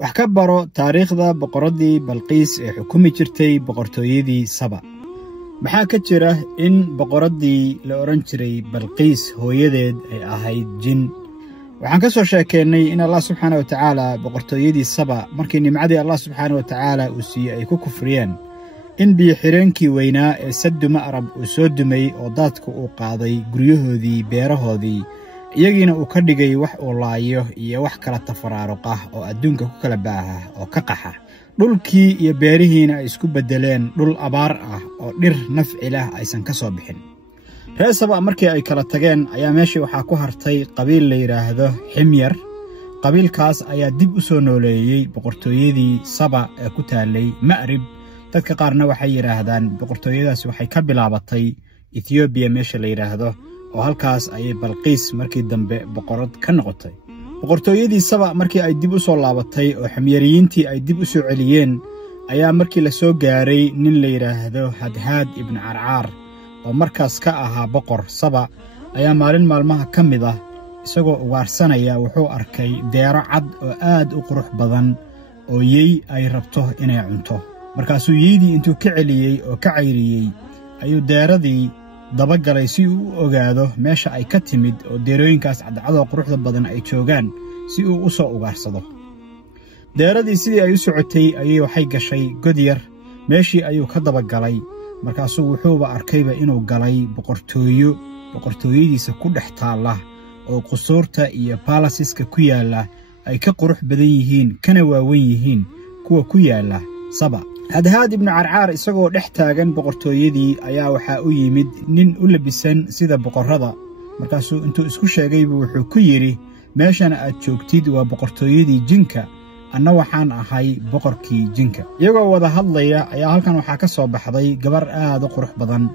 wax ka baro taariikhda boqoradii Balqiis ee xukumi jirtay boqortooyadii Saba. maxaa ka jira in boqoradii la oran jiray Balqiis hooyadeed ay ahayd jin? waxaan ka soo sheekeynay in Allah subhanahu wa ta'ala boqortooyadii Saba markii nimcadii Allah subhanahu wa ta'ala uu siiyay ay ku kufriyeen, in biyo xireenkii weynaa ee Saduma Arab uu soo dumay oo daadku uu qaaday guryahoodii beerahoodii, iyagiina uu ka dhigay wax uu laayo iyo wax kala tafaraaruq ah oo adduunka ku kala baaha oo ka qaxa. dhulkii iyo beerihiina ay isku bedeleen dhul abaar ah oo dhir nafci leh aysan ka soo bixin. reer Saba markii ay kala tageen ayaa meeshii waxaa ku hartay qabiil la yiraahdo Ximyar. qabiilkaas ayaa dib u soo nooleeyay boqortooyadii Saba ee ku taalay Ma'rib. dadka qaarna waxay yiraahdaan boqortooyadaas waxay ka bilaabatay Ethiopia meesha la yiraahdo, oo halkaas ayay Balqiis markii dambe boqorad ka noqotay. boqortooyadii Saba markii ay dib u soo laabatay oo Ximyariyiintii ay dib u soo celiyeen ayaa markii la soo gaaray nin la yiraahdo Hadhaad ibn Carcar oo markaas ka ahaa boqor Saba ayaa maalin maalmaha ka mid ah isagoo ugaarsanaya wuxuu arkay deero cad oo aad u qurux badan oo yey ay rabto inay cunto. markaasuu yeydii intuu ka celiyey oo ka cayriyey ayuu deeradii daba galay si uu u ogaado meesha ay ka timid oo deerooyinkaas cadcadoo quruxda badan ay joogaan si uu u soo ugaarsado. deeradii sidii ay u socotay ayay waxay gashay god yar, meeshii ayuu ka daba galay. markaasuu wuxuuba arkayba inuu galay boqortooyadiisa ku dhex taalla oo qusuurta iyo balasiska ku yaalla ay ka qurux badan yihiin kana waaweyn yihiin kuwa ku yaalla Saba. Hadhaad ibn Carcar isagoo dhex taagan boqortooyadii ayaa waxaa u yimid nin u labisan sida boqorrada. markaasuu intuu isku sheegayba wuxuu ku yidhi, meeshan aad joogtid waa boqortooyadii jinka, anna waxaan ahay boqorkii jinka. iyagoo wada hadlaya ayaa halkan waxaa ka soo baxday gabar aad u qurux badan.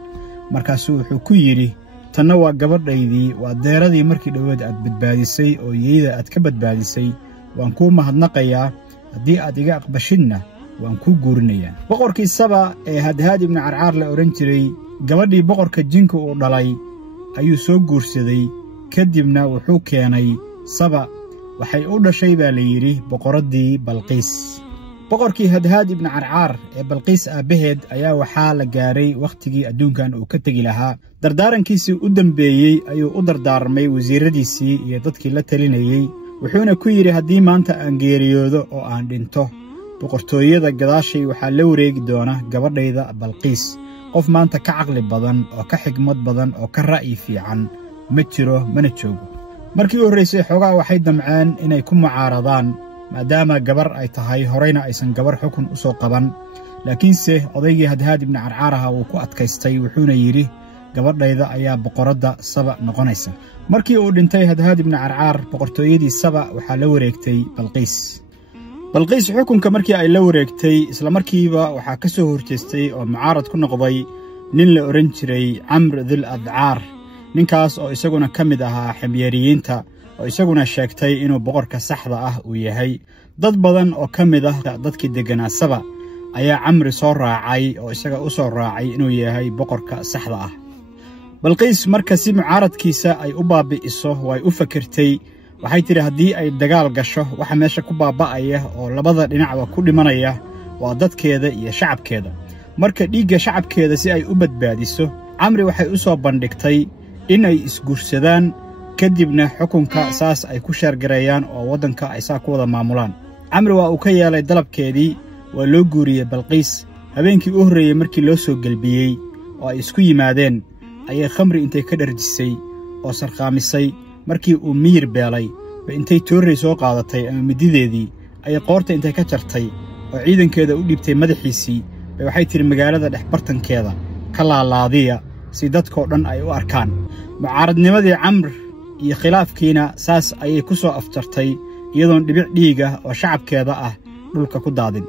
markaasuu wuxuu ku yidhi, tanna waa gabadhaydii, waa deeradii markii dhoweed aad badbaadisay oo yeyda aad ka badbaadisay. waan kuu mahadnaqayaa, haddii aad iga aqbashidna waan kuu guurinayaa. boqorkii Saba ee Hadhaad ibn Carcar la oran jiray, gabadhii boqorka jinka uu dhalay ayuu soo guursaday. kadibna wuxuu keenay Saba. waxay u dhashay baa la yidhi boqoradii Balqiis. boqorkii Hadhaad ibn Carcar ee Balqiis aabaheed ayaa waxaa la gaaray wakhtigii adduunkan uu ka tegi lahaa. dardaarankiisii u dambeeyey ayuu u dardaarmay wasiiradiisii iyo dadkii la talinayey. wuxuuna ku yidhi, haddii maanta aan geeriyoodo oo aan dhinto, boqortooyada gadaashay waxaa la wareegi doona gabadhayda Balqiis. qof maanta ka caqli badan oo ka xigmad badan oo ka ra'yi fiican ma jiro, mana joogo. markii u horraysay xoogaa waxay damceen inay ku mucaaradaan maadaama gabar ay tahay, horeyna aysan gabar xukun u soo qaban. laakiinse odaygii Hadhaad ibn Carcar aha wuu ku adkaystay, wuxuuna yidhi, gabadhayda ayaa boqoradda Saba noqonaysa. markii uu dhintay Hadhaad ibn Carcar, boqortooyadii Saba waxaa la wareegtay Balqiis. Balqiis xukunka markii ay la wareegtay isla markiiba waxaa ka soo horjeestay oo mucaarad ku noqday nin la oran jiray Camr dhul Adcaar. ninkaas oo isaguna ka mid ahaa Ximyariyiinta oo isaguna sheegtay inuu boqorka saxda ah uu yahay. dad badan oo ka mid ah dadkii deganaa Saba ayaa Camri soo raacay oo isaga u soo raacay inuu yahay boqorka saxda ah. Balqiis marka si mucaaradkiisa ay u baabi'iso way u fakirtay. waxay tiri, haddii ay dagaal gasho waxa meesha ku baaba'aya oo labada dhinacba ku dhimanaya waa dadkeeda iyo shacabkeeda. marka dhiigga shacabkeeda si ay u badbaadiso, Camri waxay u soo bandhigtay in ay isguursadaan, kadibna xukunka saas ay ku shaargareeyaan oo waddanka ay saa ku wada maamulaan. Camri waa uu ka yeelay dalabkeedii, waa loo guuriyey Balqiis. habeenkii u horreeyey markii loo soo gelbiyey oo ay isku yimaadeen ayay khamri intay ka dharjisay oo sarqaamisay. markii uu miyir beelay ba intay toorrey soo qaadatay ama midideedii ayay qoorta intay ka jartay oo ciidankeeda u dhiibtay madaxiisii bay waxay tiri, magaalada dhex bartankeeda ka laalaadiya si dadkoo dhan ay u arkaan. mucaaradnimadii Camr iyo khilaafkiina saas ayay ku soo afjartay iyadoon dhibic dhiig ah oo shacabkeeda ah dhulka ku daadin.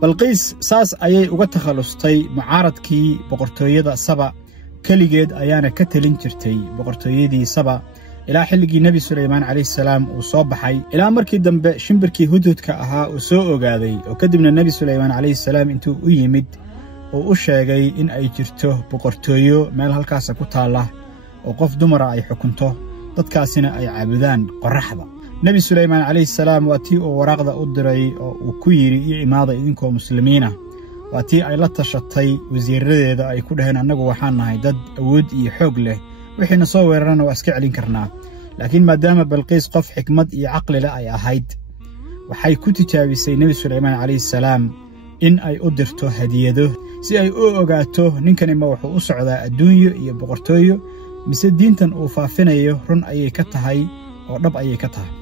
Balqiis saas ayay uga takhallustay mucaaradkii boqortooyada Saba. keligeed ayaana ka talin jirtay boqortooyadii Saba ilaa xilligii Nabi Suleymaan calayhi salaam uu soo baxay, ilaa markii dambe shimbirkii hudhudka ahaa uu soo ogaaday oo kadibna Nabi Suleymaan calayhi salaam intuu u yimid oo u sheegay in ay jirto boqortooyo meel halkaas ku taala oo qof dumar ay xukunto, dadkaasina ay caabudaan qorraxda. nebi sulaymaan calayhi salaam waa tii uu waraaqda u diray oo uu ku yidhi ii imaada idinkoo muslimiina waa tii ay la tashatay wasiiradeeda ay ku dhaheen annagu waxaan nahay dad awood iyo xoog leh wixiina soo weerarana waa iska celin karnaa laakiin maadaama balqiis qof xikmad iyo caqli leh ay ahayd waxay ku tijaabisay nebi sulaymaan calayhi salaam in ay u dirto hadiyado si ay u ogaato ninkani ma wuxuu u socdaa adduunyo iyo boqortooyo mise diintan uu faafinayo run ayay ka tahay oo dhab ayay ka tahay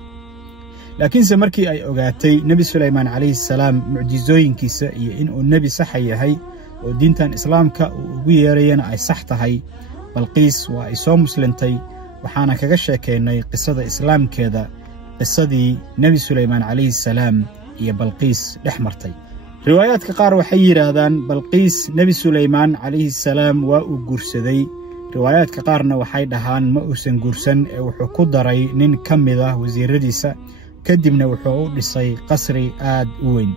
laakiinse markii ay ogaatay nebi sulaymaan calayhi salaam mucjizooyinkiisa iyo inuu nebi saxa yahay oo diintan islaamka uu ugu yeerayana ay sax tahay balqiis waa ay soo muslintay waxaana kaga sheekaynay qisada islaamkeeda qisadii nebi sulaymaan calayhi salaam iyo balqiis dhex martay riwaayaadka qaar waxay yidhaahdaan balqiis nebi sulaymaan calayhi salaam waa uu guursaday riwaayaadka qaarna waxay dhahaan ma uusan guursan ee wuxuu ku daray nin ka mid ah wasiiradiisa kadibna wuxuu u dhisay qasri aad u weyn